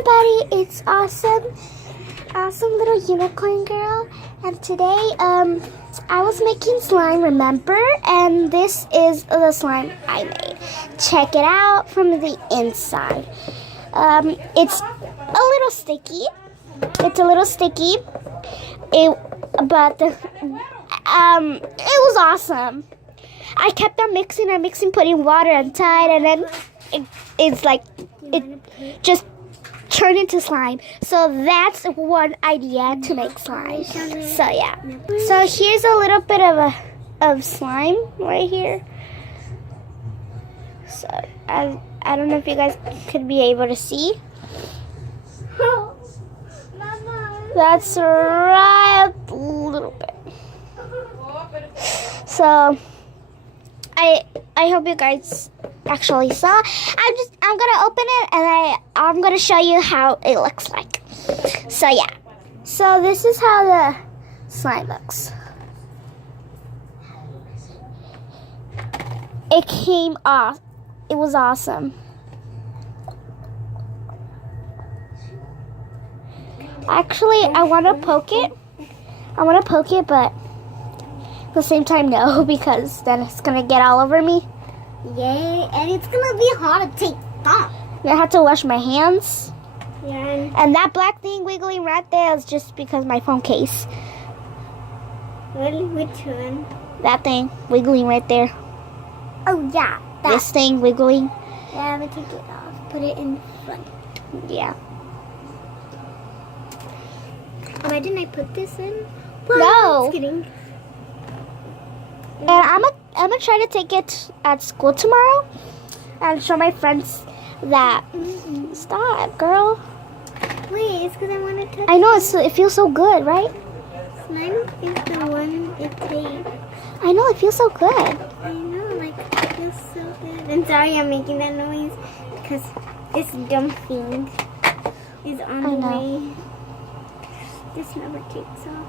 everybody, it's awesome little unicorn girl, and today I was making slime, remember? And this is the slime I made. Check it out from the inside. It's a little sticky. But it was awesome. I kept on mixing, putting water inside, and then it just turned into slime. So that's one idea to make slime. So yeah. So here's a little bit of slime right here. So I don't know if you guys could be able to see. That's right, a little bit. So I hope you guys actually saw. I'm gonna open it and I'm gonna show you how it looks like. So yeah. So this is how the slime looks. It came off. It was awesome. Actually, I want to poke it. But at the same time, no, because then it's gonna get all over me. Yay, and it's gonna be hard to take off. I have to wash my hands. Yeah. And that black thing wiggling right there is just because my phone case. Which one? That thing wiggling right there. Oh yeah, that. This thing wiggling. Yeah, I'm gonna take it off. Put it in front. Yeah. Why didn't I put this in? No. Just kidding. And I'm gonna try to take it at school tomorrow and show my friends that. Stop, girl. Wait, it's because I want to touch. I know it feels so good, right? Slime is the one it takes. I know it feels so good. I know, like it feels so good. I'm sorry I'm making that noise because this dumb thing is on the way. This never takes off.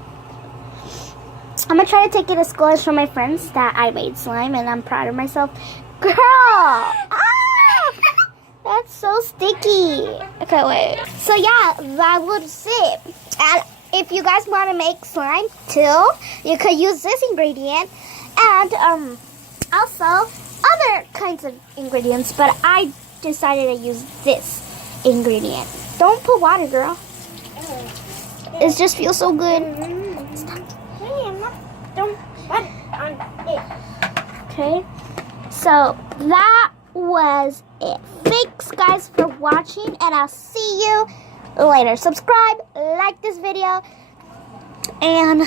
I'm gonna try to take it to school and show my friends that I made slime and I'm proud of myself. Girl! Ah! That's so sticky. Okay, wait. So yeah, that was it. And if you guys want to make slime too, you could use this ingredient and also other kinds of ingredients, but I decided to use this ingredient. Don't put water, girl. It just feels so good. Stop. Hey, I'm not. Don't put on it. Okay, so that was it. Thanks guys for watching, and I'll see you later. Subscribe, like this video, and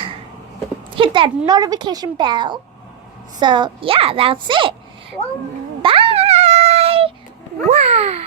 hit that notification bell. So yeah, that's it. Bye. Wow.